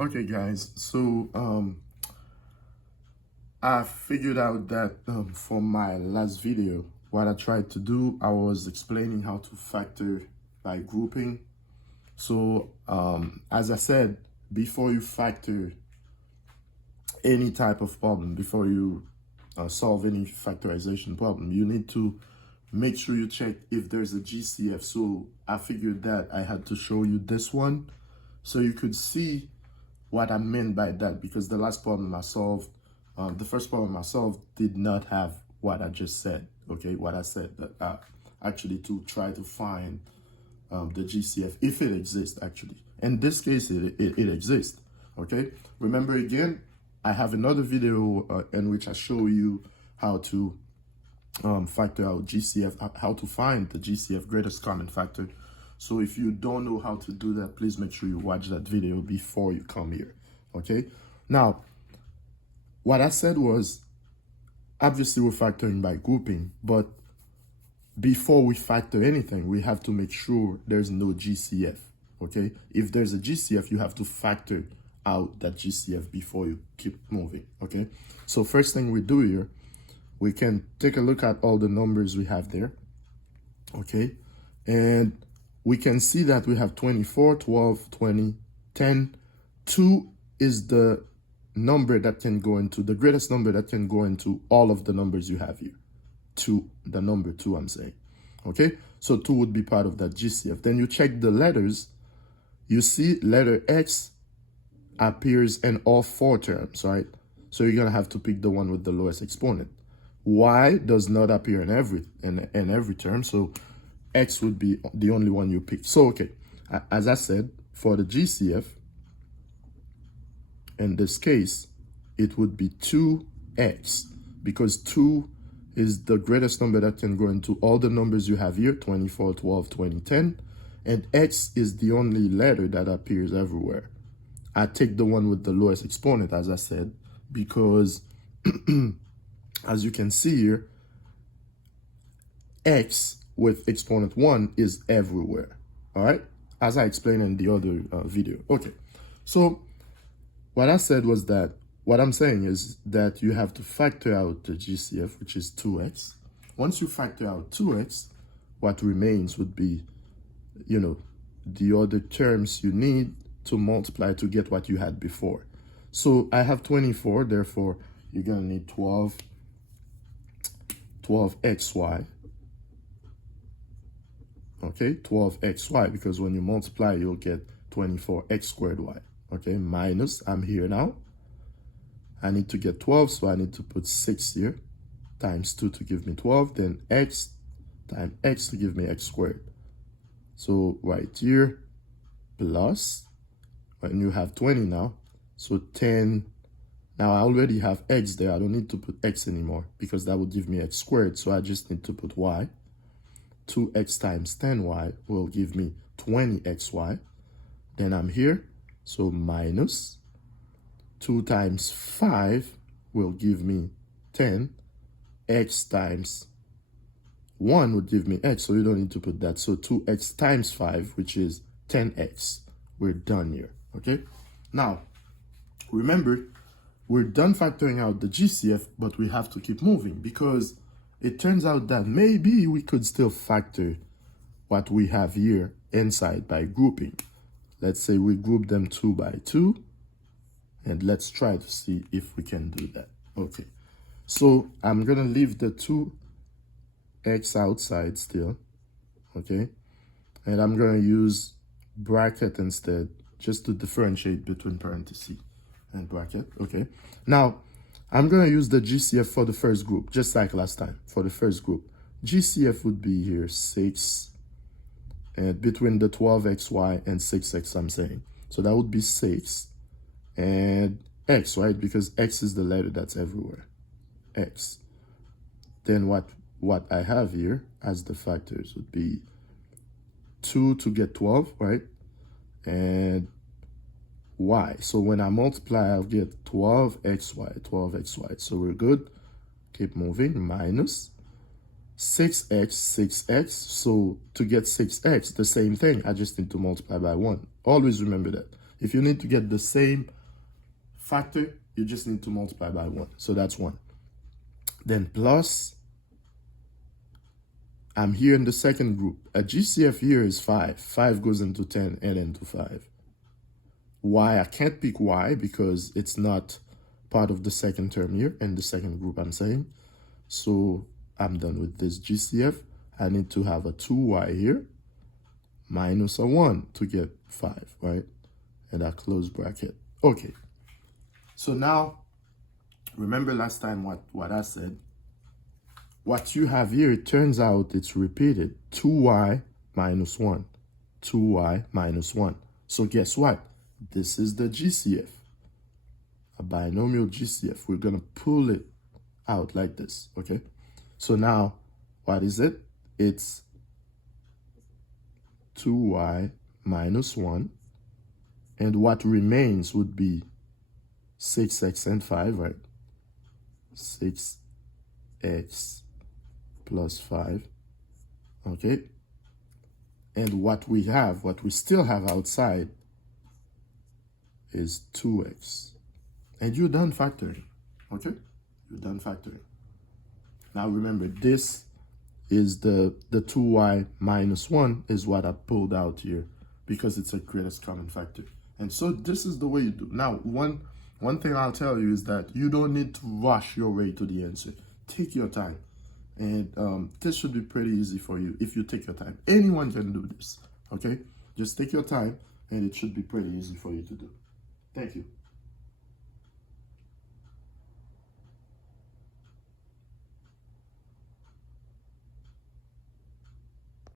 Okay, guys, so I figured out that for my last video, what I tried to do, I was explaining how to factor by grouping. So as I said, before you factor any type of problem, before you solve any factorization problem, you need to make sure you check if there's a GCF. So I figured that I had to show you this one so you could see what I meant by that, because the last problem I solved, the first problem I solved did not have what I just said, okay? What I said, that actually to try to find the GCF, if it exists actually. In this case, it exists, okay? Remember again, I have another video in which I show you how to factor out GCF, how to find the GCF, greatest common factor. So if you don't know how to do that, please make sure you watch that video before you come here, okay? Now, what I said was, obviously we're factoring by grouping, but before we factor anything, we have to make sure there's no GCF, okay? If there's a GCF, you have to factor out that GCF before you keep moving, okay? So first thing we do here, we can take a look at all the numbers we have there, okay? And we can see that we have 24, 12, 20, 10. 2 is the number that can go into, the greatest number that can go into all of the numbers you have here. 2, the number 2 I'm saying, okay? So 2 would be part of that GCF. Then you check the letters, you see letter X appears in all 4 terms, right? So you're gonna have to pick the one with the lowest exponent. Y does not appear in every term, so X would be the only one you pick. So, okay, as I said, for the GCF, in this case, it would be 2X, because 2 is the greatest number that can go into all the numbers you have here, 24, 12, 20, 10, and X is the only letter that appears everywhere. I take the one with the lowest exponent, as I said, because as you can see here, X with exponent 1 is everywhere, all right? As I explained in the other video. Okay, so what I said was that, what I'm saying is that you have to factor out the GCF, which is 2X. Once you factor out 2X, what remains would be, you know, the other terms you need to multiply to get what you had before. So I have 24, therefore you're gonna need 12xy, okay, 12xy, because when you multiply, you'll get 24x squared y, okay, minus, I'm here now, I need to get 12, so I need to put 6 here, times 2 to give me 12, then x times x to give me x squared. So right here, plus, when you have 20 now, so 10, now I already have x there, I don't need to put x anymore, because that would give me x squared, so I just need to put y. 2x times 10y will give me 20xy. Then I'm here, so minus 2 times 5 will give me 10. X times 1 would give me x, so you don't need to put that. So 2x times 5, which is 10x. We're done here, okay? Now, remember, we're done factoring out the GCF, but we have to keep moving, because it turns out that maybe we could still factor what we have here inside by grouping. Let's say we group them 2 by 2, and let's try to see if we can do that. Okay, so I'm gonna leave the 2x outside still, okay? And I'm gonna use bracket instead, just to differentiate between parentheses and bracket, okay? Now, I'm gonna use the GCF for the first group, just like last time, for the first group. GCF would be here 6, and between the 12xy and 6x I'm saying. So that would be 6 and x, right? Because x is the letter that's everywhere, x. Then what I have here as the factors would be 2 to get 12, right? And y. So when I multiply, I'll get 12xy. So we're good. Keep moving. Minus 6x. So to get 6x, the same thing. I just need to multiply by 1. Always remember that. If you need to get the same factor, you just need to multiply by 1. So that's 1. Then plus, I'm here in the second group. A GCF here is 5. 5 goes into 10 and into 5. Y, I can't pick Y because it's not part of the second term here in the second group I'm saying. So I'm done with this GCF. I need to have a 2Y here minus a 1 to get 5, right? And a close bracket. Okay. So now, remember last time what I said. What you have here, it turns out it's repeated. 2y minus 1. 2y minus 1. So guess what? This is the GCF. A binomial GCF. We're going to pull it out like this, okay? So now, what is it? It's 2y minus 1. And what remains would be 6x and 5, right? 6x plus 5, okay? And what we still have outside is 2x. And you're done factoring, okay? You're done factoring. Now remember, this is the 2y minus 1 is what I pulled out here because it's a greatest common factor. And so this is the way you do. Now, one thing I'll tell you is that you don't need to rush your way to the answer. Take your time. And this should be pretty easy for you if you take your time. Anyone can do this, okay? Just take your time and it should be pretty easy for you to do. Thank you.